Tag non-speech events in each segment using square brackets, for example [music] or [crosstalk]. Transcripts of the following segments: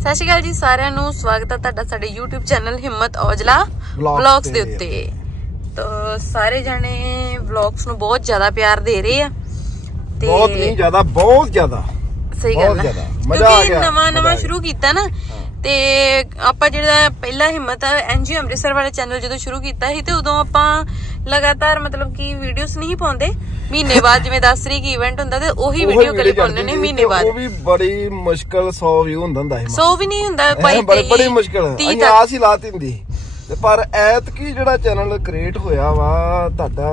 ਸਤਿ ਸ਼੍ਰੀ ਅਕਾਲ ਜੀ ਸਾਰਿਆਂ ਨੂੰ ਸਵਾਗਤ ਹੈ ਤੁਹਾਡਾ ਸਾਡੇ YouTube ਚੈਨਲ ਹਿੰਮਤ ਔਜਲਾ ਵਲੌਗਸ ਦੇ ਉੱਤੇ। ਤਾਂ ਸਾਰੇ ਜਣੇ ਵਲੌਗਸ ਨੂੰ ਬਹੁਤ ਜ਼ਿਆਦਾ ਪਿਆਰ ਦੇ ਰਹੇ ਆ ਤੇ ਬਹੁਤ ਨਹੀਂ ਜ਼ਿਆਦਾ ਬਹੁਤ ਜ਼ਿਆਦਾ। ਸਹੀ ਬਹੁਤ ਗੱਲ ਹੈ ਜ਼ਿਆਦਾ। ਮਜ਼ਾ ਆ ਕਿਉਂਕਿ ਗਿਆ, ਨਵਾਂ ਮਜ਼ਾ ਨਵਾਂ ਸ਼ੁਰੂ ਕੀਤਾ ਨਾ ਤੇ ਆਪਾਂ ਜਿਹੜਾ ਪਹਿਲਾ ਹਿੰਮਤ ਐਨਜੀ ਅੰਮ੍ਰਿਤਸਰ ਵਾਲੇ ਚੈਨਲ ਜਦੋਂ ਸ਼ੁਰੂ ਕੀਤਾ ਸੀ ਤੇ ਉਦੋਂ ਆਪਾਂ ਲਗਾਤਾਰ ਮਤਲਬ ਕਿ ਵੀਡੀਓਜ਼ ਨਹੀਂ ਪਾਉਂਦੇ। ਮਹੀਨੇ [laughs] ਬਾਅਦ ਜਿਵੇਂ 10 ਤਰੀਕ ਇਵੈਂਟ ਹੁੰਦਾ ਤੇ ਉਹੀ ਵੀਡੀਓ video ਪਾਉਂਦੇ ਨੇ ਮਹੀਨੇ ਬਾਅਦ ਉਹ ਵੀ ਬੜੀ ਮੁਸ਼ਕਲ 100 ਵਿਊ ਹੁੰਦਾ ਹੁੰਦਾ ਸੀ ਸੋ ਵੀ ਨਹੀਂ ਹੁੰਦਾ ਬਾਈ ਬੜੀ ਬੜੀ ਮੁਸ਼ਕਲ। ਅਸੀਂ। ਆਸ ਹੀ ਲਾਤੀ ਹੁੰਦੀ ਤੇ ਪਰ ਐਤਕੀ ਜਿਹੜਾ ਚੈਨਲ ਕ੍ਰੀਏਟ ਹੋਇਆ ਵਾ ਤੁਹਾਡਾ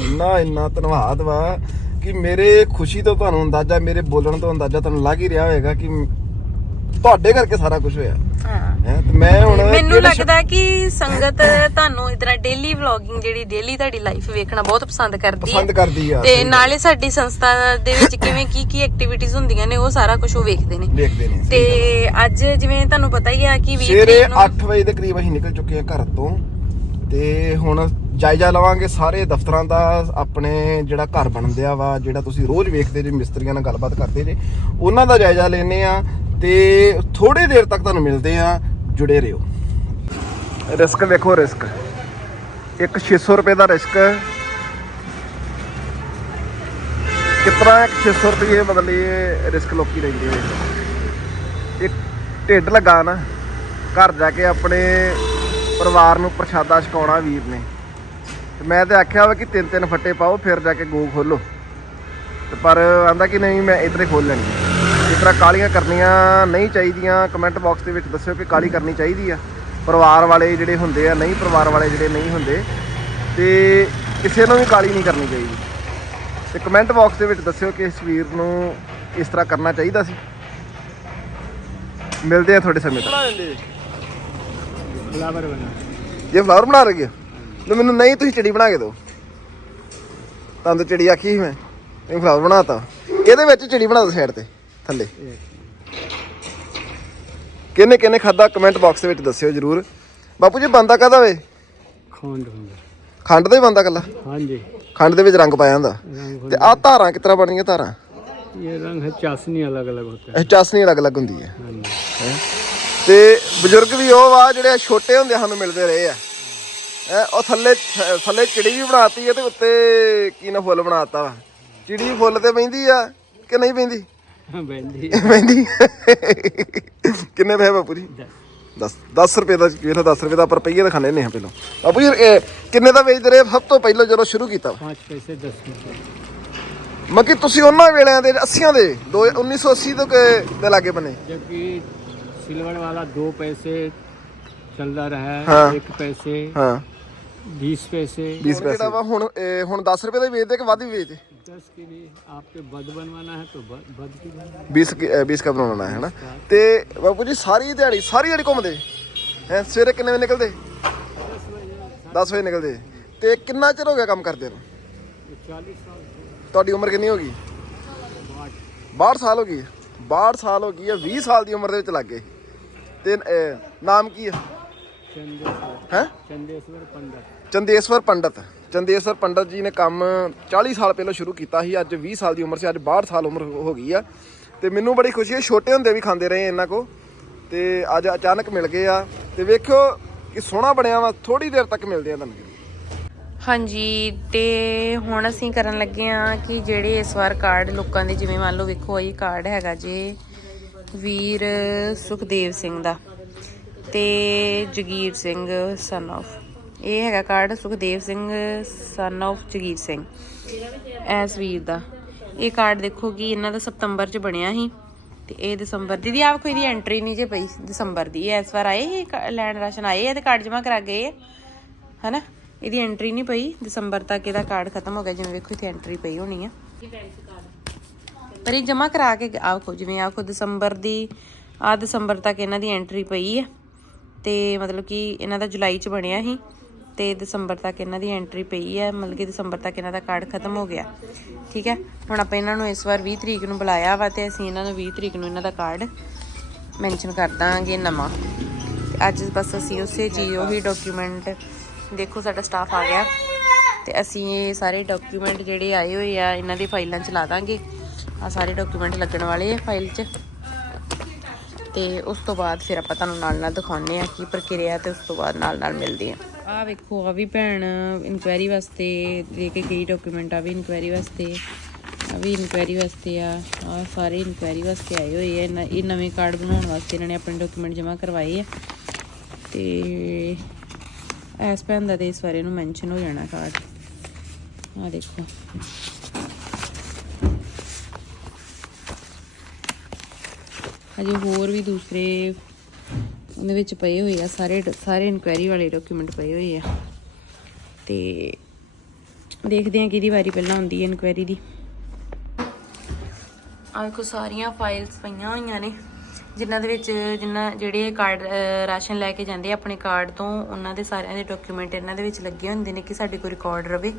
ਇੰਨਾ ਇੰਨਾ ਧੰਨਵਾਦ ਵਾ ਕਿ ਮੇਰੇ ਖੁਸ਼ੀ ਤੋਂ ਤੁਹਾਨੂੰ ਅੰਦਾਜ਼ਾ ਮੇਰੇ ਬੋਲਣ ਤੋਂ ਅੰਦਾਜ਼ਾ ਤੁਹਾਨੂੰ ਲੱਗ ਹੀ ਰਿਹਾ ਹੋਵੇਗਾ ਕਿ ਤੁਹਾਡੇ ਕਰਕੇ ਸਾਰਾ ਕੁਝ ਹੋਇਆ। ਹਾਂ। ਹੈ ਤੇ ਮੈਂ ਹੁਣ ਮੈਨੂੰ ਕਿਹੜੇ ਸ਼- ਲੱਗਦਾ ਕਿ ਸੰਗਤ ਤੁਹਾਨੂੰ ਇਤਨਾ ਡੇਲੀ ਵਲੌਗਿੰਗ ਜਿਹੜੀ ਡੇਲੀ ਤੁਹਾਡੀ ਲਾਈਫ ਵੇਖਣਾ ਬਹੁਤ ਪਸੰਦ ਕਰਦੀ ਹੈ। ਪਸੰਦ ਕਰਦੀ ਆ ਤੇ। ਨਾਲੇ ਸਾਡੀ ਸੰਸਥਾ ਦੇ ਵਿੱਚ ਕਿਵੇਂ ਕੀ ਕੀ ਐਕਟੀਵਿਟੀਜ਼ ਹੁੰਦੀਆਂ ਨੇ ਉਹ ਸਾਰਾ ਕੁਝ ਉਹ ਵੇਖਦੇ ਨੇ। ਦੇਖਦੇ ਨੇ ਤੇ ਅੱਜ ਜਿਵੇਂ ਤੁਹਾਨੂੰ ਪਤਾ ਹੀ ਆ ਕਿ 20 ਸਵੇਰੇ ਤਰੀਕ ਨੂੰ 8 ਵਜੇ ਦੇ ਕਰੀਬ ਅਸੀਂ ਨਿਕਲ ਚੁੱਕੇ ਹਾਂ ਘਰ ਤੋਂ। ਤੇ ਹੁਣ ਜਾਇਜ਼ਾ ਲਵਾਂਗੇ ਸਾਰੇ ਦਫ਼ਤਰਾਂ ਦਾ ਆਪਣੇ ਜਿਹੜਾ ਘਰ ਬਣਦਿਆ ਵਾ ਜਿਹੜਾ ਤੁਸੀਂ ਰੋਜ਼ ਵੇਖਦੇ ਜੇ ਮਿਸਤਰੀਆਂ ਨਾਲ ਗੱਲਬਾਤ ਕਰਦੇ ਜੇ ਉਹਨਾਂ ਦਾ ਜਾਇਜ਼ਾ ਲੈਨੇ ਆ ਤੇ ਥੋੜੇ ਦੇਰ ਤੱਕ ਤੁਹਾਨੂੰ ਮਿਲਦੇ ਆ ਜੁੜੇ ਰਹੋ। ਰਿਸਕ ਵੇਖੋ ਰਿਸਕ ਇੱਕ 600 ਰੁਪਏ ਦਾ ਰਿਸਕ ਕਿਤਨਾ ਇੱਕ 600 ਰੁਪਏ ਬਦਲੇ ਰਿਸਕ ਲੋਕੀ ਲੈਂਦੇ ਹੋਏ ਇੱਕ ਢਿੱਡ ਲਗਾ ਨਾ, ਘਰ ਜਾ ਕੇ ਆਪਣੇ ਪਰਿਵਾਰ ਨੂੰ ਪ੍ਰਸ਼ਾਦਾ ਛਕਾਉਣਾ ਵੀਰ ਨੇ। ਤੇ ਮੈਂ ਤੇ ਆਖਿਆ ਵਾ ਕਿ ਤਿੰਨ ਤਿੰਨ ਫੱਟੇ ਪਾਓ, ਫਿਰ ਜਾ ਕੇ ਗੋ ਖੋਲੋ ਤੇ ਪਰ ਆਂਦਾ ਕਿ ਨਹੀਂ, ਮੈਂ ਇਧਰੇ ਖੋਲ ਲੈਣੀ ਇਸ ਤਰ੍ਹਾਂ ਕਾਲੀਆਂ ਕਰਨੀਆਂ ਨਹੀਂ ਚਾਹੀਦੀਆਂ ਕਮੈਂਟ ਬਾਕਸ ਦੇ ਵਿੱਚ ਦੱਸਿਓ ਕਿ ਕਾਲੀ ਕਰਨੀ ਚਾਹੀਦੀ ਆ। ਪਰਿਵਾਰ ਵਾਲੇ ਜਿਹੜੇ ਹੁੰਦੇ ਆ ਨਹੀਂ ਪਰਿਵਾਰ ਵਾਲੇ ਜਿਹੜੇ ਨਹੀਂ ਹੁੰਦੇ ਤੇ ਕਿਸੇ ਨੂੰ ਵੀ ਕਾਲੀ ਨਹੀਂ ਕਰਨੀ ਚਾਹੀਦੀ। ਤੇ ਕਮੈਂਟ ਬਾਕਸ ਦੇ ਵਿੱਚ ਦੱਸਿਓ ਕਿ ਇਸ ਵੀਰ ਨੂੰ ਇਸ ਤਰ੍ਹਾਂ ਕਰਨਾ ਚਾਹੀਦਾ ਸੀ। ਮਿਲਦੇ ਆ ਤੁਹਾਡੇ ਸਮੇਂ ਤੱਕ। ਫਲਾਵਰ ਜੇ ਫਲਾਵਰ ਬਣਾ ਰਹੀ ਹੈ ਤੇ ਮੈਨੂੰ ਨਹੀਂ ਤੁਸੀਂ ਚਿੜੀ ਬਣਾ ਕੇ ਦਿਓ। ਤਾਂ ਤੇ ਚਿੜੀ ਆਖੀ ਸੀ ਮੈਂ ਇਹ ਫਲਾਵਰ ਬਣਾਤਾ। ਇਹਦੇ ਵਿੱਚ ਚਿੜੀ ਬਣਾ ਦੋ ਸਾਈਡ ਤੇ। ਥੱਲੇ। ਕਿਹਨੇ ਕਿਹਨੇ ਖਾਦਾ ਕਮੈਂਟ ਬਾਕਸ ਦੇ ਵਿੱਚ ਦੱਸਿਓ ਜਰੂਰ। ਬਾਪੂ ਜੀ ਬੰਦਾ ਕਾਦਾ ਵੇ? ਖੰਡ ਹੁੰਦਾ ਖੰਡ ਦਾ ਹੀ ਬੰਦਾ ਕੱਲਾ? ਹਾਂਜੀ। ਖੰਡ ਦੇ ਵਿੱਚ ਰੰਗ ਪਾਇਆ ਹੁੰਦਾ ਤੇ ਆਹ ਧਾਰਾਂ ਕਿਤਨਾ ਬਣੀਆਂ ਧਾਰਾਂ? ਇਹ ਰੰਗ ਚਾਸਨੀ ਅਲੱਗ ਅਲੱਗ ਹੁੰਦੀ ਹੈ। ਤੇ ਬਜ਼ੁਰਗ ਵੀ ਉਹ ਆ ਜਿਹੜੇ ਛੋਟੇ ਹੁੰਦੇ ਸਾਨੂੰ ਮਿਲਦੇ ਰਹੇ ਆ। ਉਹ ਥੱਲੇ ਥੱਲੇ ਚਿੜੀ ਵੀ ਬਣਾਤੀ ਹੈ ਤੇ ਉੱਤੇ ਕੀ ਨਾ ਫੁੱਲ ਬਣਾਤਾ ਵਾ। ਚਿੜੀ ਫੁੱਲ ਤੇ ਪੈਂਦੀ ਆ ਕਿ ਨਹੀਂ ਪੈਂਦੀ ਬੈਂਦੀ बहंदी ਬੈਂਦੀ ਕਿੰਨੇ ਪੈਸੇ ਬਾਪੂ ਜੀ 10 10 ਰੁਪਏ ਦਾ ਵੇਖ 10 ਰੁਪਏ ਦਾ ਆਪਾਂ ਰੁਪਈਏ ਦਾ ਖਾਣੇ ਨੇ ਹਾਂ ਪਹਿਲਾਂ ਬਾਪੂ ਜੀ ਇਹ ਕਿੰਨੇ ਦਾ ਵੇਚਦੇ ਰਹੇ ਸਭ ਤੋਂ ਪਹਿਲਾਂ ਜਦੋਂ ਸ਼ੁਰੂ ਕੀਤਾ पाँच पैसे दस रुपये ਮੱਕੀ ਤੁਸੀਂ ਉਹਨਾਂ ਵੇਲਿਆਂ ਦੇ 80ਆਂ ਦੇ ਦੋ 1980 ਤੋਂ ਕੇ- ਦੇ ਲਾਗੇ ਬਨੇ जबकि सिल्वर वाला दो पैसे चल रहा है हाँ। एक पैसे ਹਾਂ बीस पैसे 20 ਪੈਸੇ ਜਿਹੜਾ ਵਾ ਹੁਣ ਇਹ ਹੁਣ 10 ਰੁਪਏ ਦਾ ਹੀ ਵੇਚਦੇ ਕਿ ਵੱਧ ਵੀ ਵੇਚਦੇ दस के लिए आपके बद बनवाना है तो बद बद की बनवाना 20 ਕੀ- ਅਹ 20 ਕਾ ਬਣਾਉਣਾ ਹੈ ਹਨਾ ਤੇ ਬਾਪੂ ਜੀ ਸਾਰੀ ਦਿਹਾੜੀ ਸਾਰੀ ਦਿਹਾੜੀ ਘੁੰਮਦੇ ਹੈ ਸਵੇਰੇ ਕਿੰਨੇ ਵਜੇ ਨਿਕਲਦੇ 10 ਵਜੇ ਨਿਕਲਦੇ ਤੇ ਕਿੰਨਾ ਚਿਰ ਹੋ ਗਿਆ ਕੰਮ ਕਰਦੇ ਨੂੰ ये चालीस साल से ਤੁਹਾਡੀ ਉਮਰ ਕਿੰਨੀ ਹੋ ਗਈ बाट 62 ਸਾਲ ਹੋ ਗਈ 62 ਸਾਲ ਹੋ ਗਈ ਹੈ 20 ਸਾਲ ਦੀ ਉਮਰ ਦੇ ਵਿੱਚ ਲੱਗ ਗਏ ਤੇ ਅਹ, ਨਾਮ ਕੀ ਹੈ चंदेश्वर ਹੈ चंदेश्वर पंडित ਚੰਦੇਸ਼ਵਰ ਪੰਡਤ ਚੰਦੇਸ਼ਵਰ ਪੰਡਤ ਜੀ ਨੇ ਕੰਮ 40 ਸਾਲ ਪਹਿਲਾਂ ਸ਼ੁਰੂ ਕੀਤਾ ਸੀ, ਅੱਜ 20 ਸਾਲ ਦੀ ਉਮਰ ਸੀ, ਅੱਜ 62 ਸਾਲ ਉਮਰ ਹੋ ਗਈ ਆ। ਤੇ ਮੈਨੂੰ ਬੜੀ ਖੁਸ਼ੀ ਹੈ, ਛੋਟੇ ਹੁੰਦੇ ਵੀ ਖਾਂਦੇ ਰਹੇ ਇਹਨਾਂ ਕੋ। ਤੇ ਅੱਜ ਅਚਾਨਕ ਮਿਲ ਗਏ ਆ। ਤੇ ਵੇਖਿਓ ਕਿ ਸੋਹਣਾ ਬਣਿਆ ਵਾ ਥੋੜੀ ਦੇਰ ਤੱਕ ਮਿਲਦੇ ਆ ਤੁਹਾਨੂੰ ਹਾਂਜੀ, ਤੇ ਹੁਣ ਅਸੀਂ ਕਰਨ ਲੱਗੇ ਆ ਕਿ ਜਿਹੜੇ ਇਸ ਵਾਰ ਕਾਰਡ ਲੋਕਾਂ ਦੇ, ਜਿਵੇਂ ਮੰਨ ਲਓ ਵੇਖੋ ਇਹ ਕਾਰਡ ਹੈਗਾ ਜੇ ਵੀਰ ਸੁਖਦੇਵ ਸਿੰਘ ਦਾ ਤੇ ਜਗੀਰ ਸਿੰਘ ਸਨ of ਇਹ ਹੈਗਾ card Sukhdev Singh son of Jagir Singh, S ਵੀਰ ਦਾ। ਇਹ ਕਾਰਡ ਦੇਖੋ ਕਿ ਇਹਨਾਂ ਦਾ ਸਤੰਬਰ ਚ ਬਣਿਆ ਸੀ ਤੇ ਇਹ ਦਸੰਬਰ ਦੀ ਦੀ ਆਪ ਕੋਈ ਦੀ ਐਂਟਰੀ ਨਹੀਂ ਜੇ ਪਈ, ਦਸੰਬਰ ਦੀ। ਇਹ ਇਸ ਵਾਰ ਆਏ ਹੀ ਕਾ- ਲੈਣ ਰਾਸ਼ਨ ਆਏ ਆ ਤੇ ਕਾਰਡ ਜਮਾ ਕਰਾ ਗਏ ਆ, ਹਨਾ? ਇਹਦੀ ਐਂਟਰੀ ਨਹੀਂ ਪਈ, ਦਸੰਬਰ ਤੱਕ ਇਹਦਾ ਕਾਰਡ ਖਤਮ ਹੋ ਗਿਆ, ਜਿਵੇਂ ਵੇਖੋ, ਇੱਥੇ ਐਂਟਰੀ ਪਈ ਹੋਣੀ ਆ। ਪਰ ਇਹ ਜਮਾ ਕਰਾ ਕੇ ਆਖੋ ਜਿਵੇਂ ਆਖੋ ਦਸੰਬਰ ਦੀ ਆ ਦਸੰਬਰ ਤੱਕ ਇਹਨਾਂ ਦੀ ਐਂਟਰੀ ਪਈ ਆ ਤੇ ਮਤਲਬ ਕਿ ਇਹਨਾਂ ਦਾ ਜੁਲਾਈ ਚ ਬਣਿਆ ਸੀ। ਤੇ ਦਸੰਬਰ ਤੱਕ ਇਹਨਾਂ ਦੀ ਐਂਟਰੀ ਪਈ ਹੈ ਮਤਲਬ ਕਿ ਦਸੰਬਰ ਤੱਕ ਇਹਨਾਂ ਦਾ ਕਾਰਡ ਖਤਮ ਹੋ ਗਿਆ। ਠੀਕ ਹੈ? ਹੁਣ ਆਪਾਂ ਇਹਨਾਂ ਨੂੰ ਇਸ ਵਾਰ 20 ਤਰੀਕ ਨੂੰ ਬੁਲਾਇਆ ਵਾ ਤੇ ਅਸੀਂ ਇਹਨਾਂ ਨੂੰ 20 ਤਰੀਕ ਨੂੰ ਇਹਨਾਂ ਦਾ ਕਾਰਡ ਮੈਂਸ਼ਨ ਕਰ ਦਾਂਗੇ ਨਵਾਂ। ਤੇ ਅੱਜ ਬਸ ਅਸੀਂ ਉਸੇ ਚੀਜ਼, ਉਹੀ ਡਾਕੂਮੈਂਟ ਦੇਖੋ ਸਾਡਾ ਸਟਾਫ ਆ ਗਿਆ। ਤੇ ਅਸੀਂ ਇਹ ਸਾਰੇ ਡਾਕੂਮੈਂਟ ਜਿਹੜੇ ਆਏ ਹੋਏ ਆ, ਇਹਨਾਂ ਦੀ ਫਾਈਲਾਂ ਚ ਲਾ ਦਾਂਗੇ। ਆ ਸਾਰੇ ਡਾਕੂਮੈਂਟ ਲੱਗਣ ਵਾਲੇ ਆ ਫਾਈਲ 'ਚ। ਤੇ ਉਸ ਤੋਂ ਬਾਅਦ ਫਿਰ ਆਪਾਂ ਤੁਹਾਨੂੰ ਨਾਲ ਨਾਲ ਦਿਖਾਉਂਦੇ ਆ ਕੀ ਪ੍ਰਕਿਰਿਆ ਤੇ ਉਸ ਤੋਂ ਬਾਅਦ ਨਾਲ ਨਾਲ ਮਿਲਦੀ ਆ ਆ ਵੇਖੋ ਆ ਵੀ ਭੈਣ ਇਨਕੁਆਇਰੀ ਵਾਸਤੇ ਦੇ ਕੇ ਗਈ ਡਾਕੂਮੈਂਟ ਆ ਵੀ ਇਨਕੁਆਇਰੀ ਵਾਸਤੇ ਆ ਵੀ ਇਨਕੁਆਇਰੀ ਵਾਸਤੇ ਆ ਆ ਸਾਰੇ ਇਨਕੁਆਇਰੀ ਵਾਸਤੇ ਆਏ ਹੋਏ ਆ। ਇਹਨਾਂ- ਇਹ ਨਵੇਂ ਕਾਰਡ ਬਣਾਉਣ ਵਾਸਤੇ ਇਹਨਾਂ ਨੇ ਆਪਣੇ ਡਾਕੂਮੈਂਟ ਜਮ੍ਹਾਂ ਕਰਵਾਏ ਆ। ਤੇ ਐਸ ਭੈਣ ਦਾ ਤੇ ਇਸ ਵਾਰੇ ਨੂੰ ਮੈਂਸ਼ਨ ਹੋ ਜਾਣਾ ਕਾਰਡ ਆ ਦੇਖੋ। ਹਜੇ ਹੋਰ ਵੀ ਦੂਸਰੇ ਉਹਦੇ ਵਿੱਚ ਪਏ ਹੋਏ ਆ, ਸਾਰੇ ਸਾਰੇ ਇਨਕੁਆਇਰੀ ਵਾਲੇ ਡਾਕੂਮੈਂਟ ਪਏ ਹੋਏ ਆ। ਤੇ ਦੇਖਦੇ ਆ ਕਿਹਦੀ ਵਾਰੀ ਪਹਿਲਾਂ ਹੁੰਦੀ ਹੈ ਇਨਕੁਆਇਰੀ ਦੀ। ਆ ਦੇਖੋ, ਸਾਰੀਆਂ ਫਾਈਲਸ ਪਈਆਂ ਹੋਈਆਂ ਨੇ, ਜਿਨ੍ਹਾਂ ਦੇ ਵਿੱਚ ਜਿਨ੍ਹਾਂ ਜਿਹੜੇ ਕਾਰਡ ਰਾਸ਼ਨ ਲੈ ਕੇ ਜਾਂਦੇ ਆ, ਆਪਣੇ ਕਾਰਡ ਤੋਂ, ਉਹਨਾਂ ਦੇ ਸਾਰਿਆਂ ਦੇ ਡਾਕੂਮੈਂਟ ਇਹਨਾਂ ਦੇ ਵਿੱਚ ਲੱਗੇ ਹੁੰਦੇ ਨੇ ਕਿ ਸਾਡੇ ਕੋਲ ਰਿਕਾਰਡ ਰਵੇ।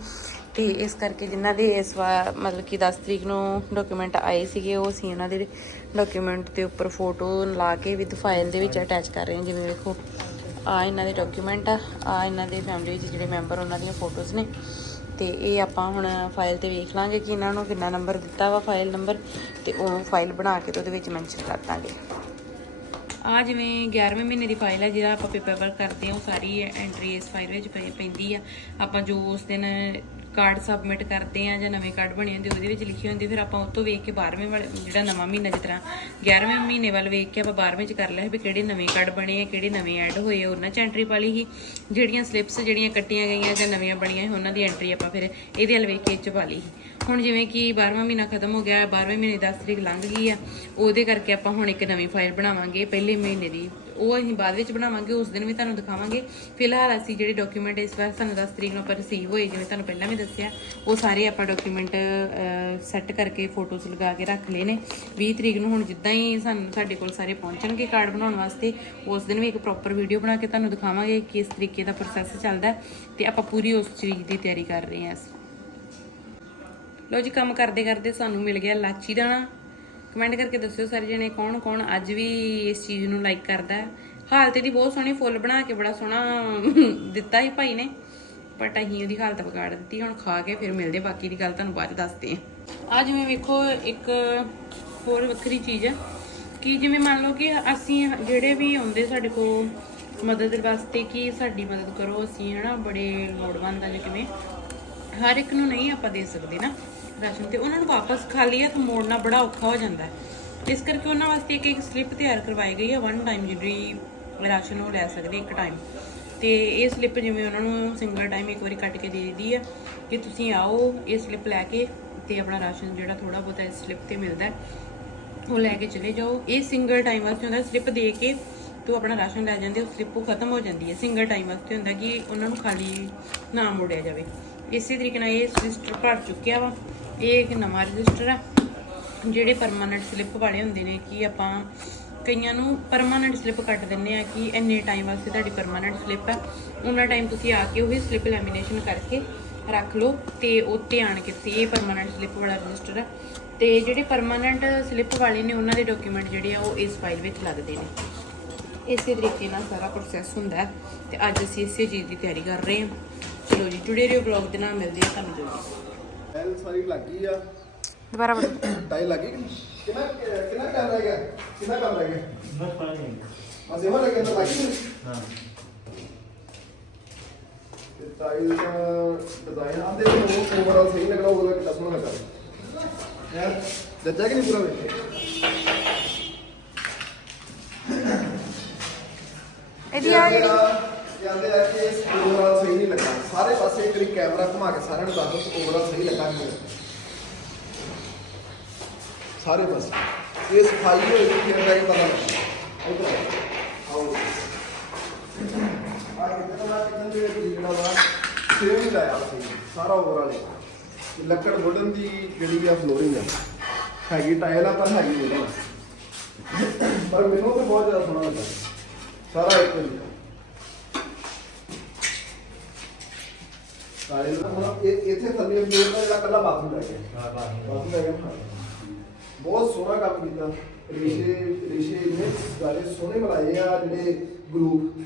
ਤੇ ਇਸ ਕਰਕੇ ਜਿਨ੍ਹਾਂ ਦੇ ਇਸ ਵਾਰ ਮਤਲਬ ਕਿ 10 ਤਰੀਕ ਨੂੰ ਡਾਕੂਮੈਂਟ ਆਏ ਸੀਗੇ, ਉਹ ਅਸੀਂ ਇਹਨਾਂ ਦੇ ਡਾਕੂਮੈਂਟ ਦੇ ਉੱਪਰ ਫੋਟੋ ਲਾ ਕੇ ਵਿਦ ਫਾਈਲ ਦੇ ਵਿੱਚ ਅਟੈਚ ਕਰ ਰਹੇ ਹਾਂ। ਜਿਵੇਂ ਵੇਖੋ, ਆ ਇਹਨਾਂ ਦੇ ਡਾਕੂਮੈਂਟ ਆ ਆ ਇਹਨਾਂ ਦੇ ਫੈਮਿਲੀ ਵਿੱਚ ਜਿਹੜੇ ਮੈਂਬਰ ਉਹਨਾਂ ਦੀਆਂ ਫੋਟੋਜ਼ ਨੇ। ਤੇ ਇਹ ਆਪਾਂ ਹੁਣ ਫਾਈਲ ਤੇ ਵੇਖ ਲਾਂਗੇ ਕਿ ਇਹਨਾਂ ਨੂੰ ਕਿੰਨਾ ਨੰਬਰ ਦਿੱਤਾ ਵਾ ਫਾਈਲ ਨੰਬਰ ਤੇ ਉਹ ਫਾਈਲ ਬਣਾ ਕੇ ਤੇ ਉਹਦੇ ਵਿੱਚ ਮੈਂਸ਼ਨ ਕਰ ਦਾਂਗੇ। ਆ ਜਿਵੇਂ 11ਵੇਂ ਮਹੀਨੇ ਦੀ ਫਾਈਲ ਹੈ ਜਿਹੜਾ ਆਪਾਂ ਪੇਪਰ ਵਰਕ ਕਰਦੇ ਹਾਂ, ਉਹ ਸਾਰੀ ਐਂਟਰੀ ਇਸ ਫਾਈਲ ਵਿੱਚ ਪਈ- ਪੈਂਦੀ ਆ। ਆਪਾਂ ਜੋ ਉਸ ਦਿਨ ਕਾਰਡ ਸਬਮਿਟ ਕਰਦੇ ਆ ਜਾਂ ਨਵੇਂ ਕਾਰਡ ਬਣੇ ਹੁੰਦੇ ਉਹਦੇ ਵਿੱਚ ਲਿਖੀ ਹੁੰਦੀ ਫਿਰ ਆਪਾਂ ਉਹ ਤੋਂ ਵੇਖ ਕੇ 12ਵੇਂ ਵਾਲੇ, ਜਿਹੜਾ ਨਵਾਂ ਮਹੀਨਾ ਜਿਸ ਤਰ੍ਹਾਂ 11ਵੇਂ ਮਹੀਨੇ ਵੱਲ ਵੇਖ ਕੇ ਆਪਾਂ 12ਵੇਂ ਚ ਕਰ ਲਿਆ ਵੀ ਕਿਹੜੇ ਨਵੇਂ ਕਾਰਡ ਬਣੇ ਆ, ਕਿਹੜੇ ਨਵੇਂ ਐਡ ਹੋਏ ਆ, ਉਹਨਾਂ ਚ ਐਂਟਰੀ ਪਾ ਲਈ ਸੀ ਜਿਹੜੀਆਂ ਸਲਿੱਪਸ ਜਿਹੜੀਆਂ ਕੱਟੀਆਂ ਗਈਆਂ ਜਾਂ ਨਵੀਆਂ ਬਣੀਆਂ ਉਹਨਾਂ ਦੀ ਐਂਟਰੀ ਆਪਾਂ ਫਿਰ ਇਹਦੇ ਵੱਲ ਵੇਖ ਕੇ ਇਹ ਚ ਪਾ ਲਈ ਸੀ। ਹੁਣ ਜਿਵੇਂ ਕਿ 12ਵਾਂ ਮਹੀਨਾ ਖਤਮ ਹੋ ਗਿਆ 12ਵੇਂ ਮਹੀਨੇ ਦੀ 10 ਤਰੀਕ ਲੰਘ ਗਈ ਆ, ਉਹਦੇ ਕਰਕੇ ਆਪਾਂ ਹੁਣ ਇੱਕ ਨਵੀਂ ਫਾਈਲ ਬਣਾਵਾਂਗੇ ਪਹਿਲੇ ਮਹੀਨੇ ਦੀ। ਉਹ ਅਸੀਂ ਬਾਅਦ ਵਿੱਚ ਬਣਾਵਾਂਗੇ, ਉਸ ਦਿਨ ਵੀ ਤੁਹਾਨੂੰ ਦਿਖਾਵਾਂਗੇ। ਫਿਲਹਾਲ ਅਸੀਂ ਜਿਹੜੇ ਡਾਕੂਮੈਂਟ ਇਸ ਵਾਰ ਸਾਨੂੰ 10 ਤਰੀਕ ਨੂੰ ਆਪਾਂ ਰਿਸੀਵ ਹੋਏ, ਜਿਵੇਂ ਤੁਹਾਨੂੰ ਪਹਿਲਾਂ ਵੀ ਦੱਸਿਆ, ਉਹ ਸਾਰੇ ਆਪਾਂ ਡਾਕੂਮੈਂਟ ਸੈੱਟ ਕਰਕੇ ਫੋਟੋਜ਼ ਲਗਾ ਕੇ ਰੱਖ ਲਏ ਨੇ। 20 ਤਰੀਕ ਨੂੰ ਹੁਣ ਜਿੱਦਾਂ ਹੀ ਸਾਨੂੰ ਸਾਡੇ ਕੋਲ ਸਾਰੇ ਪਹੁੰਚਣਗੇ ਕਾਰਡ ਬਣਾਉਣ ਵਾਸਤੇ, ਉਸ ਦਿਨ ਵੀ ਇੱਕ ਪ੍ਰੋਪਰ ਵੀਡੀਓ ਬਣਾ ਕੇ ਤੁਹਾਨੂੰ ਦਿਖਾਵਾਂਗੇ ਕਿਸ ਤਰੀਕੇ ਦਾ ਪ੍ਰੋਸੈਸ ਚੱਲਦਾ ਹੈ ਤੇ ਆਪਾਂ ਪੂਰੀ ਉਸ ਚੀਜ਼ ਦੀ ਤਿਆਰੀ ਕਰ ਰਹੇ ਹਾਂ ਅਸੀਂ। ਲੋ ਜੀ, ਕੰਮ ਕਰਦੇ ਕਰਦੇ ਸਾਨੂੰ ਮਿਲ ਗਿਆ ਲਾਚੀ ਦਾਣਾ। ਕਮੈਂਟ ਕਰਕੇ ਦੱਸਿਓ ਸਾਰੇ ਜਣੇ ਕੌਣ ਕੌਣ ਅੱਜ ਵੀ ਇਸ ਚੀਜ਼ ਨੂੰ ਲਾਈਕ ਕਰਦਾ ਹੈ। ਹਾਲਤ ਦੀ ਬਹੁਤ ਸੋਹਣੀ, ਫੁੱਲ ਬਣਾ ਕੇ ਬੜਾ ਸੋਹਣਾ ਦਿੱਤਾ ਸੀ ਭਾਈ ਨੇ। ਬਟ ਅਸੀਂ ਉਹਦੀ ਹਾਲਤ ਵਿਗਾੜ ਦਿੱਤੀ, ਹੁਣ ਖਾ ਕੇ ਫਿਰ ਮਿਲਦੇ ਬਾਕੀ ਦੀ ਗੱਲ ਤੁਹਾਨੂੰ ਬਾਅਦ ਦੱਸਦੇ ਆ ਆ ਜਿਵੇਂ ਵੇਖੋ, ਇੱਕ ਹੋਰ ਵੱਖਰੀ ਚੀਜ਼ ਹੈ ਕਿ ਜਿਵੇਂ ਮੰਨ ਲਓ ਕਿ ਅਸੀਂ ਜਿਹੜੇ ਵੀ ਆਉਂਦੇ ਸਾਡੇ ਕੋਲ ਮਦਦ ਵਾਸਤੇ ਕਿ ਸਾਡੀ ਮਦਦ ਕਰੋ, ਅਸੀਂ ਹਨਾ ਬੜੇ ਲੋੜਵੰਦ ਆ ਜਾਂ ਕਿਵੇਂ, ਹਰ ਇੱਕ ਨੂੰ ਨਹੀਂ ਆਪਾਂ ਦੇ ਸਕਦੇ ਨਾ। ਰਾਸ਼ਨ ਤੇ ਉਹਨਾਂ ਨੂੰ ਵਾਪਸ ਖਾਲੀ ਹੱਥ ਮੋੜਨਾ ਬੜਾ ਔਖਾ ਹੋ ਜਾਂਦਾ ਹੈ। ਇਸ ਕਰਕੇ ਉਹਨਾਂ ਵਾਸਤੇ ਇੱਕ ਇੱਕ ਸਲਿੱਪ ਤਿਆਰ ਕਰਵਾਈ ਗਈ ਹੈ। ਵਨ ਟਾਈਮ ਜਿਹੜੀ ਰਾਸ਼ਨ ਉਹ ਲੈ ਸਕਦੇ ਇੱਕ ਟਾਈਮ ਤੇ ਇਹ ਸਲਿੱਪ ਜਿਵੇਂ ਉਹਨਾਂ ਨੂੰ ਸਿੰਗਲ ਟਾਈਮ ਇੱਕ ਵਾਰੀ ਕੱਟ ਕੇ ਦੇ ਦਿੱਤੀ ਹੈ। ਕਿ ਤੁਸੀਂ ਆਓ ਇਹ ਸਲਿੱਪ ਲੈ ਕੇ ਤੇ ਆਪਣਾ ਰਾਸ਼ਨ ਜਿਹੜਾ ਥੋੜਾ ਬਹੁਤਾ ਇਸ ਸਲਿੱਪ ਤੇ ਮਿਲਦਾ ਹੈ, ਉਹ ਲੈ ਕੇ ਚਲੇ ਜਾਓ। ਇਹ ਸਿੰਗਲ ਟਾਈਮ ਵਾਸਤੇ ਹੁੰਦਾ ਸਲਿੱਪ ਦੇ ਕੇ ਤੂੰ ਆਪਣਾ ਰਾਸ਼ਨ ਲੈ ਜਾਂਦੇ ਉਹ ਸਲਿੱਪ ਉਹ ਖਤਮ ਹੋ ਜਾਂਦੀ ਹੈ। ਸਿੰਗਲ ਟਾਈਮ ਵਾਸਤੇ ਹੁੰਦਾ ਕਿ ਉਹਨਾਂ ਨੂੰ ਖਾਲੀ ਨਾ ਮੋੜਿਆ ਜਾਵੇ। ਇਸੇ ਤਰੀਕੇ ਨਾਲ ਇਹ ਰਜਿਸਟਰ ਭਰ ਚੁੱਕਿਆ ਵਾ। ਇਹ ਇੱਕ ਨਵਾਂ ਰਜਿਸਟਰ ਆ, ਜਿਹੜੇ ਪਰਮਾਨੈਂਟ ਸਲਿੱਪ ਵਾਲੇ ਹੁੰਦੇ ਨੇ, ਕਿ ਆਪਾਂ ਕਈਆਂ ਨੂੰ ਪਰਮਾਨੈਂਟ ਸਲਿੱਪ ਕੱਟ ਦਿੰਨੇ ਆ ਕਿ ਇੰਨੇ ਟਾਈਮ ਵਾਸਤੇ ਤੁਹਾਡੀ ਪਰਮਾਨੈਂਟ ਸਲਿੱਪ ਹੈ ਉਹਨਾਂ ਟਾਈਮ ਤੁਸੀਂ ਆ ਕੇ ਉਹੀ ਸਲਿੱਪ ਲੈਮੀਨੇਸ਼ਨ ਕਰਕੇ ਰੱਖ ਲਓ ਤੇ ਉੱਤੇ ਆਣ ਕੇ ਤੇ ਇਹ ਪਰਮਾਨੈਂਟ ਸਲਿੱਪ ਵਾਲਾ ਰਜਿਸਟਰ ਹੈ ਤੇ ਜਿਹੜੇ ਪਰਮਾਨੈਂਟ ਸਲਿੱਪ ਵਾਲੇ ਨੇ, ਉਹਨਾਂ ਦੇ ਡਾਕੂਮੈਂਟ ਜਿਹੜੇ ਆ, ਉਹ ਇਸ ਫਾਈਲ ਵਿੱਚ ਲੱਗਦੇ ਨੇ। ਇਸੇ ਤਰੀਕੇ ਨਾਲ ਸਾਰਾ ਪ੍ਰੋਸੈਸ ਹੁੰਦਾ ਹੈ ਤੇ ਅੱਜ ਅਸੀਂ ਇਸੇ ਚੀਜ਼ ਦੀ ਤਿਆਰੀ ਕਰ ਰਹੇ ਹਾਂ। ਚਲੋ ਜੀ ਟੁਡੇ ਰਿਓ ਬਲੌਗ ਦੇ ਨਾਲ ਮਿਲਦੇ ਹਾਂ, ਤੁਹਾਨੂੰ ਜਲਦੀ। ਟਾਈਲ ਸਾਰੀ ਲੱਗੀ ਆ। ਦੁਬਾਰਾ ਬੋਲ ਟਾਈਲ ਲੱਗੀ ਕਿੰਨਾ ਕਿੰਨਾ ਟਾਈਮ ਰਹਿ ਗਿਆ? ਕਿੰਨਾ ਕੰਮ ਰਹਿ ਗਿਆ? ਬਸ ਪਾਣੀ ਬਸ ਇਹੋ ਲੱਗਿਆ ਤਾਂ ਲੱਗੀ ਹਾਂ। ਟਾਈਲ ਦਾ ਡਿਜ਼ਾਈਨ ਆਂਦੇ ਉਹ ਓਵਰਆਲ ਸਹੀ ਲੱਗਦਾ ਉਹ ਲੱਗ ਟਸਮਾ ਲੱਗਾ। ਯਾਰ ਦੱਜਾ ਕਿ ਨਹੀਂ ਪੂਰਾ ਵੇਖ ਇਹਦੀ ਆ ਜਿਹੜੀ ਵਾਰੀ ਕੈਮਰਾ ਘੁਮਾ ਕੇ ਸਾਰਿਆਂ ਨੂੰ ਦੱਸ ਦਿਓ ਓਵਰਆਲ ਸਹੀ ਲੱਗਾ ਕਿ ਸਾਰੇ ਪਾਸੇ। ਇਹ ਸਫ਼ਾਈ ਹੋਈ ਫਿਰ ਜਾ ਕੇ ਪਤਾ ਲੱਗਦਾ ਉਧਰ ਆਓ। ਆ ਕਿਤੇ ਨਾ ਕਿਤੇ ਦੇ ਜਿਹੜਾ ਵਾ ਸੇਮ ਹੀ ਲਾਇਆ ਸੀ। ਸਾਰਾ ਓਵਰਆਲ ਲੱਕੜ ਵੁਡਨ ਦੀ ਜਿਹੜੀ ਆ ਫਲੋਰਿੰਗ ਆ, ਹੈਗੀ ਟਾਇਲ ਆ, ਪਰ ਹੈਗੀ ਵੁਡਨ ਪਰ ਮੈਨੂੰ ਤਾਂ ਬਹੁਤ ਜ਼ਿਆਦਾ ਸੋਹਣਾ ਲੱਗਾ। ਸਾਰਾ ਇੱਕ ਹੀ ਬਹੁਤ ਸੋਹਣਾ ਕੰਮ ਕੀਤਾ। ਰਿਸ਼ੇ ਰਿਸ਼ੇ ਨੇ ਸਾਰੇ ਸੋਹਣੇ ਬਣਾਏ ਆ ਜਿਹੜੇ ਗਰੂਪ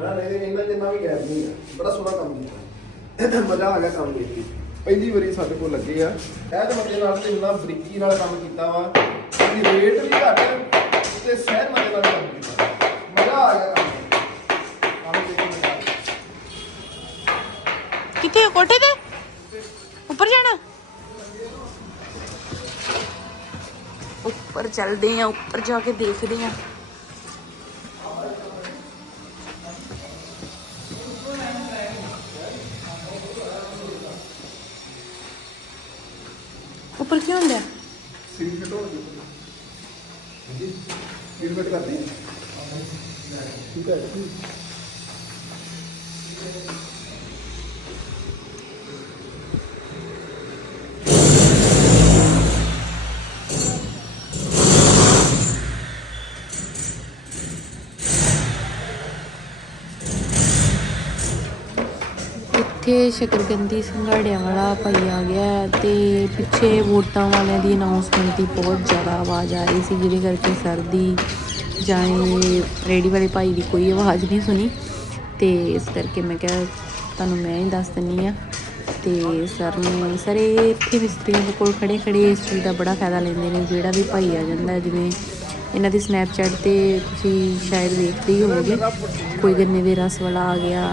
ਹਾਂ ਨਹੀਂ ਤੇ ਇਹਨਾਂ ਜਿੰਨਾ ਵੀ ਗੈਪ ਨਹੀਂ ਆ। ਬੜਾ ਸੋਹਣਾ ਕੰਮ ਕੀਤਾ। ਮਜ਼ਾ ਆ ਗਿਆ ਕੰਮ ਦੇਖ ਕੇ। ਪਹਿਲੀ ਵਾਰੀ ਸਾਡੇ ਕੋਲ ਲੱਗੇ ਆ। ਇਹ ਤੇ ਬੰਦੇ ਨਾਲ ਤੇ ਇੰਨਾ ਬਰੀਕੀ ਨਾਲ ਕੰਮ ਕੀਤਾ ਵਾ। ਕਿ ਰੇਟ ਵੀ ਘੱਟ ਤੇ ਸਹਿਰ ਕੀਤਾ। ਮਜ਼ਾ ਆ ਗਿਆ ਕੰਮ। ਕਰਕੇ। ਕੰਮ ਕਿੱਥੇ ਕੋਠੇ ਤੇ? ਉੱਪਰ ਜਾਣਾ? ਉੱਪਰ ਚੱਲਦੇ ਆ, ਉੱਪਰ ਜਾ ਕੇ ਦੇਖਦੇ ਆ। ਉੱਪਰ ਕੀ ਹੁੰਦਾ? ਸੀਟ ਫਿੱਟ ਹੋ ਗਈ ਸੀਟ ਫਿੱਟ ਕਰਤੀ? ਠੀਕ ਹੈ ਇੱਥੇ ਸ਼ਕਰਗੰਦੀ ਸੰਘਾੜਿਆਂ ਵਾਲਾ ਭਾਈ ਆ ਗਿਆ ਹੈ ਤੇ ਪਿੱਛੇ ਵੋਟਾਂ ਵਾਲਿਆਂ ਦੀ ਅਨਾਉਂਸਮੈਂਟ ਦੀ ਬਹੁਤ ਜ਼ਿਆਦਾ ਆਵਾਜ਼ ਆ ਰਹੀ ਸੀ, ਜਿਹਦੇ ਕਰਕੇ ਸਰ ਦੀ ਜਾਂ ਇਹ ਰੇੜੀ ਵਾਲੇ ਭਾਈ ਦੀ ਕੋਈ ਆਵਾਜ਼ ਨਹੀਂ ਸੁਣੀ। ਤੇ ਇਸ ਕਰਕੇ ਮੈਂ ਕਿਹਾ ਤੁਹਾਨੂੰ ਮੈਂ ਹੀ ਦੱਸ ਦਿੰਨੀ ਆ। ਤੇ ਸਰ ਨੇ, ਸਰ ਇਹ ਇੱਥੇ ਮਿਸਤਰੀਆਂ ਦੇ ਕੋਲ ਖੜੇ ਖੜੇ ਇਸ ਚੀਜ਼ ਦਾ ਬੜਾ ਫਾਇਦਾ ਲੈਂਦੇ ਨੇ, ਜਿਹੜਾ ਵੀ ਭਾਈ ਆ ਜਾਂਦਾ ਜਿਵੇਂ ਇਹਨਾਂ ਦੀ ਸਨੈਪਚੈਟ ਤੇ ਤੁਸੀਂ ਸ਼ਾਇਦ ਵੇਖਦੇ ਹੀ ਹੋਵੋਗੇ, ਕੋਈ ਗੰਨੇ ਦੇ ਰਸ ਵਾਲਾ ਆ ਗਿਆ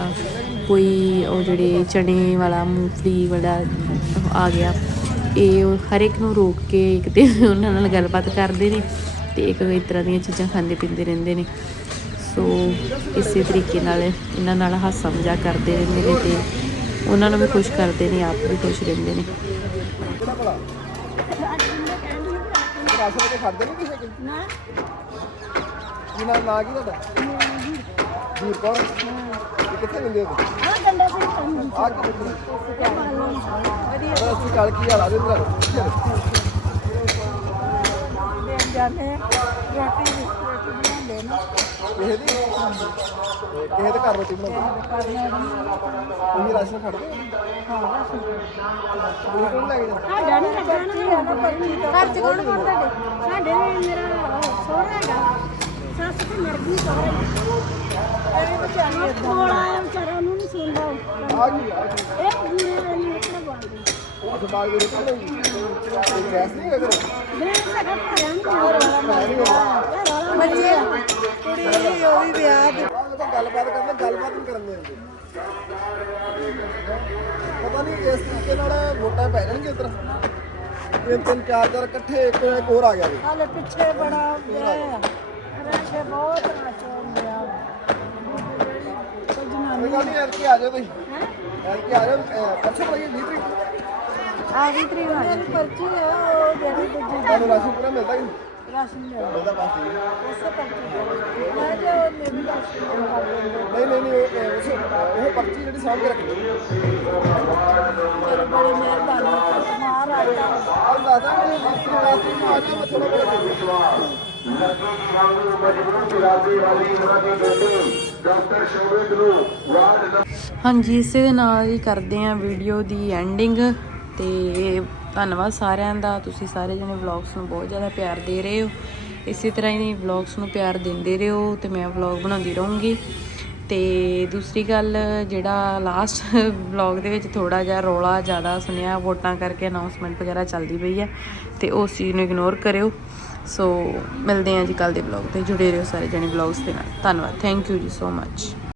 ਕੋਈ ਉਹ ਜਿਹੜੇ ਚਨੇ ਵਾਲਾ ਮੂੰਗਫਲੀ ਵਾਲਾ ਆ ਗਿਆ। ਇਹ ਉਹ ਹਰ ਇੱਕ ਨੂੰ ਰੋਕ ਕੇ ਇੱਕ ਤੇ ਉਹਨਾਂ ਨਾਲ ਗੱਲਬਾਤ ਕਰਦੇ ਨੇ ਤੇ ਇੱਕ ਇਸ ਤਰ੍ਹਾਂ ਦੀਆਂ ਚੀਜ਼ਾਂ ਖਾਂਦੇ ਪੀਂਦੇ ਰਹਿੰਦੇ ਨੇ। ਸੋ ਇਸੇ ਤਰੀਕੇ ਨਾਲ ਇਹਨਾਂ ਨਾਲ ਹਾਸਾ ਮਜ਼ਾਕ ਕਰਦੇ ਰਹਿੰਦੇ ਨੇ ਤੇ ਉਹਨਾਂ ਨੂੰ ਵੀ ਖੁਸ਼ ਕਰਦੇ ਨੇ ਆਪ ਵੀ ਖੁਸ਼ ਰਹਿੰਦੇ ਨੇ। ਨਾ ਨਾਂ ਕੀ ਤੁਹਾਡਾ? ਜੀਰ ਕੌਰ। ਇਹ ਕਿੱਥੇ ਮਿਲਦੇ ਹੋ ਆ ਗੰਡਾ ਸਿੰਘ ਕੰਮ ਆ ਕੀ ਵਧੀਆ। ਅਰੇ ਅਸੀਂ ਕਾਲ ਕੀ ਹਾਲ ਆ ਦੇ ਅੰਦਰ ਦੇਣ ਜਾਂਦੇ ਆ। ਰੋਟੀ ਰੋਟੀ ਬਣਾਉਂਦੇ ਨੇ। ਕਿਸੇ ਦੀ? ਤੇ ਕਿਸੇ ਦੇ ਘਰ ਰੋਟੀ ਬਣਾਉਂਦੇ ਤੁਸੀਂ ਰਾਸ਼ਨ ਖੜਦੇ ਹੋ? ਤੁਸੀਂ ਕੋਲ ਲੈ ਕੇ ਜਾਂਦੇ ਸਾਡਾ ਨਹੀਂ ਲੱਗਾ ਨਾ ਘਰ ਚ ਕੌਣ ਕੌਣ ਤੁਹਾਡੇ ਸਾਡੇ ਵੀ ਮੇਰਾ ਸੋਹਣਾ ਹੈਗਾ। ਸੱਸ ਤੇ ਇਹ ਵਿਚਾਰੀ ਕੋਲ ਆਇਆ ਵਿਚਾਰਾ ਉਹਨੂੰ ਨਹੀਂ ਸੁਣਦਾ ਆ ਗਈ ਆ ਗਈ ਇਹ ਬੁਰੇ ਵਾਲੀ ਨਿਕਲ ਬਾਂਦੀ ਅੱਜ ਬਾਗ ਦੇ ਰੋਟੀ ਬਣਾਈ ਤੇ ਗੈਸ ਨਹੀਂ ਹੈਗਾ ਮੈਂ ਨਹੀਂ ਵਾਲਾ ਬੱਚੇ ਕੁੜੀ ਉਹ ਵੀ ਵਿਆਹ ਦੀ ਗੱਲਬਾਤ ਕਰਦੇ ਗੱਲਬਾਤ ਨਹੀਂ ਕਰਨ ਦੇ ਪਤਾ ਨਹੀਂ ਇਸ ਤਰੀਕੇ ਨਾਲ ਵੋਟਾਂ ਪੈ ਜਾਣਗੀਆਂ ਉਧਰ ਤਿੰਨ ਤਿੰਨ ਚਾਰ ਚਾਰ ਇਕੱਠੇ ਇੱਕ ਹੋਰ ਆ ਗਿਆ। ਹਾਲੇ ਪਿੱਛੇ ਬੜਾ ਵਿਆਹ ਰਸ਼ ਬਹੁਤ ਰਸ਼ ਹੁੰਦਾ ਕੋਈ ਜਨਾਨੀ ਕੋਈ ਗੱਲ ਨਹੀਂ ਐਤਕੀ ਆ ਜਾਓ ਤੁਸੀਂ। ਹੈ? ਐਤਕੀ ਆ ਜਾਓ ਅਹ ਪਰਸੋਂ 20 ਤਰੀਕ ਆ ਗਈ ਤਰੀ ਵਾਲੀ ਪਰਚੀ ਆ ਉਹ ਜਿਹੜੀ ਦੂਜੀ ਤੁਹਾਨੂੰ ਰਾਸ਼ਨ ਪੂਰਾ ਮਿਲਦਾ ਕਿ ਨਹੀਂ? ਰਾਸ਼ਨ ਮਿਲਦਾ। ਮਿਲਦਾ ਬਸ ਠੀਕ ਹੈ। ਉਸੇ ਪਰਚੀ ਮੈਂ ਜੋ ਮੇਰੀ ਰਾਸ਼ਨ ਕਰ ਦਿੰਦੇ ਨਹੀਂ ਨਹੀਂ ਨਹੀਂ ਉਹ ਅਹ ਉਸ ਉਹ ਪਰਚੀ ਜਿਹੜੀ ਸਾਂਭ ਕੇ ਰੱਖਣੀ। ਬੜੀ ਬੜੀ ਮਿਹਰਬਾਨੀ ਮਹਾਰਾਜ ਦਾ ਆਹ ਦੱਸਦਾ ਕਿ ਰਾਸ਼ਨ ਵਾਸਤੇ ਨੂੰ ਆ ਜਾਓ ਮੈਂ ਥੋੜਾ ਬਹੁਤ ਦੇ ਦਿੰਦਾ। ਹਾਂਜੀ, ਇਸੇ ਦੇ ਨਾਲ ਹੀ ਕਰਦੇ ਆਂ ਵੀਡੀਓ ਦੀ ਐਂਡਿੰਗ ਤੇ ਧੰਨਵਾਦ ਸਾਰਿਆਂ ਦਾ। ਤੁਸੀਂ ਸਾਰੇ ਜਣੇ ਵਲੌਗਸ ਨੂੰ ਬਹੁਤ ਜ਼ਿਆਦਾ ਪਿਆਰ ਦੇ ਰਹੇ ਹੋ। ਇਸੇ ਤਰ੍ਹਾਂ ਹੀ ਵਲੌਗਸ ਨੂੰ ਪਿਆਰ ਦਿੰਦੇ ਰਹੋ ਤੇ ਮੈਂ ਵਲੌਗ ਬਣਾਉਂਦੀ ਰਹੂੰਗੀ। ਤੇ ਦੂਸਰੀ ਗੱਲ, ਜਿਹੜਾ ਲਾਸਟ ਵਲੌਗ ਦੇ ਵਿੱਚ ਥੋੜਾ ਜਿਹਾ ਰੋਲਾ ਜ਼ਿਆਦਾ ਸੁਣਿਆ, ਵੋਟਾਂ ਕਰਕੇ ਅਨਾਉਂਸਮੈਂਟ ਵਗੈਰਾ ਚੱਲਦੀ ਪਈ ਹੈ ਤੇ ਉਸ ਚੀਜ਼ ਨੂੰ ਇਗਨੋਰ ਕਰਿਓ। ਸੋ ਮਿਲਦੇ ਹਾਂ ਜੀ ਕੱਲ ਦੇ ਵਲੌਗ ਤੇ, ਜੁੜੇ ਰਹੋ ਸਾਰੇ ਜਣੇ ਵਲੌਗਸ ਦੇ ਨਾਲ। ਧੰਨਵਾਦ ਥੈਂਕ ਯੂ ਜੀ ਸੋ ਮੱਚ